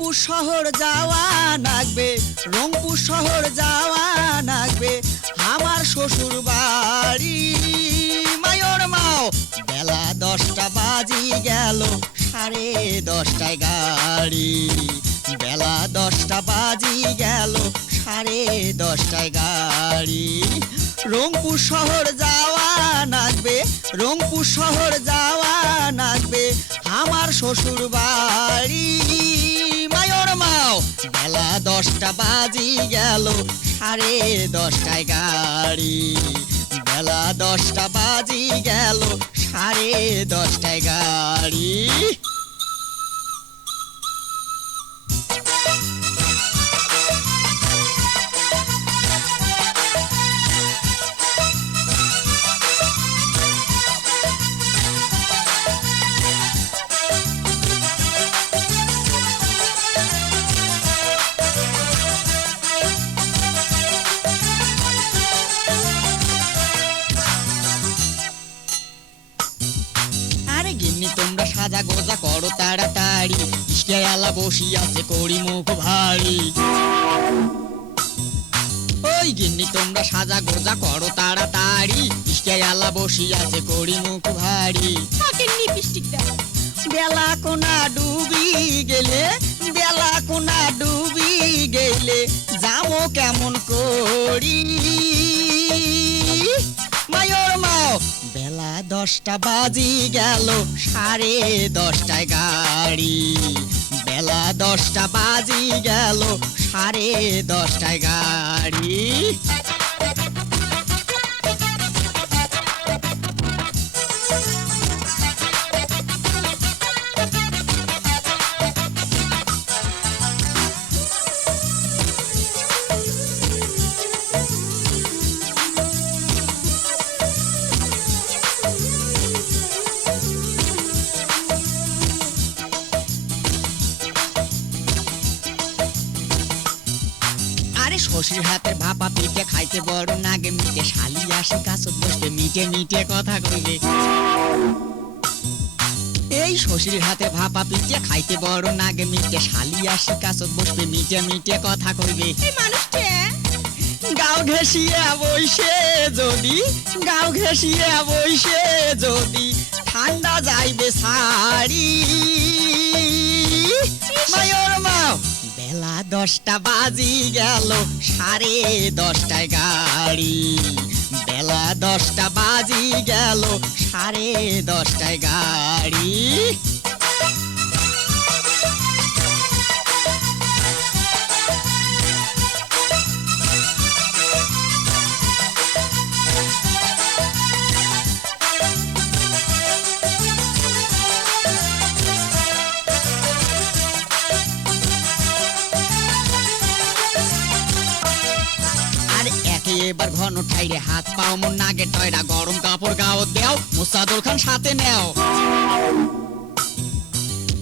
রংপুর শহর যাওয়া লাগবে, রংপুর শহর যাওয়া লাগবে, আমার শ্বশুর বাড়ি মায়র মাও। বেলা 10টা বাজি গেল, 10:30টায় গাড়ি। বেলা 10টা বাজি গেল, 10:30টায় গাড়ি। রংপুর শহর যাওয়া লাগবে, রংপুর শহর যাওয়া লাগবে, আমার শ্বশুর বাড়ি মায়র মাও। বেলা 10টা বাজি গেল, 10:30টায় গাড়ি। বেলা 10টা বাজি গেল, 10:30টায় গাড়ি। আরে গিন্নি তোমরা সাজা গোজা করো তাড়াতাড়ি, ইশকেয়ালা বসি আছে করি মুখ ভারী। ওই গিন্নি তোমরা সাজা গোজা করো তাড়াতাড়ি, ইশকেয়ালা বসি আছে করি মুখ ভারী। বেলা কোনা ডুবি গেলে, বেলা কোনা ডুবি গেলে যাবো কেমন করি মায়র মাও। বেলা 10টা বাজি গেল, 10:30টায় গাড়ি। বেলা 10টা বাজি গেল, 10:30টায় গাড়ি। আরে শ্বশুর হাতের ভাপা পিঠে খাইতে বড় নাগে মিটে, শালি আসে কাছত বসবে মিটে মিটে কথা কইবে। এই শ্বশুর হাতে ভাপা পিঠে খাইতে বড় নাগে মিটে, শালি আসে কাছত বসবে মিটে মিটে কথা কইবে। গাও ঘেঁষিয়ে বইসে যদি, গাও ঘেঁষিয়ে বইসে যদি ঠান্ডা যাইবে শাড়ি মায়র মাও। বেলা 10টা বাজি গেল, 10:30টায় গাড়ি। বেলা 10টা বাজি গেল, 10:30টায় গাড়ি। এবার ঘন ঠাইরে হাত পাও মন নাগে টয়রা, গরম কাপড় গাও দেও, মুসাদুল খান সাথে নেও।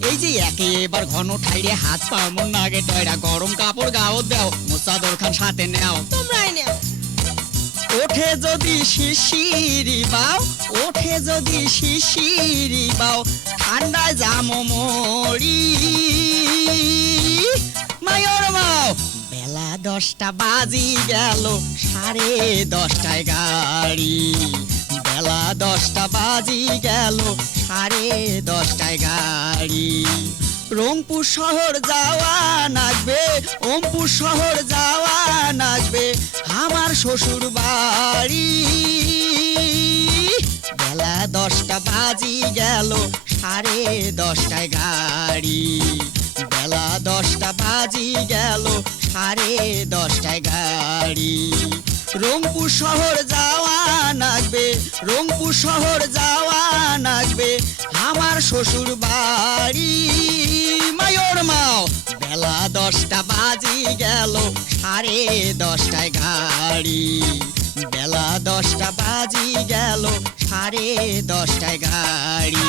এই যে এবার ঘন ঠাইরে হাত পাও মন নাগে টয়রা, গরম কাপড় গাও দেও, মুসাদুল খান সাথে নেও। তোমরাই নেও। ওঠে যদি শিশিরি বাও, ওঠে যদি শিশিরি বাও, ঠান্ডায় জামো মরি মায়র মাও। বেলা 10টা বাজি গেল, 10:30টায় গাড়ি। বেলা 10টা বাজি গেল, 10:30টায় গাড়ি। রংপুর শহর যাওয়া লাগবে, রংপুর শহর যাওয়া লাগবে, আমার শ্বশুর বাড়ি। বেলা 10টা বাজি গেল, 10:30টায় গাড়ি। বেলা 10টা বাজি গেল, 10:30টায় গাড়ি। রংপুর শহর যাওয়া লাগবে, রংপুর শহর যাওয়া লাগবে, আমার শ্বশুর বাড়ি মায়র মাও। বেলা 10টা বাজি গেল, 10:30টায় গাড়ি। বেলা 10টা বাজি গেল, 10:30টায় গাড়ি।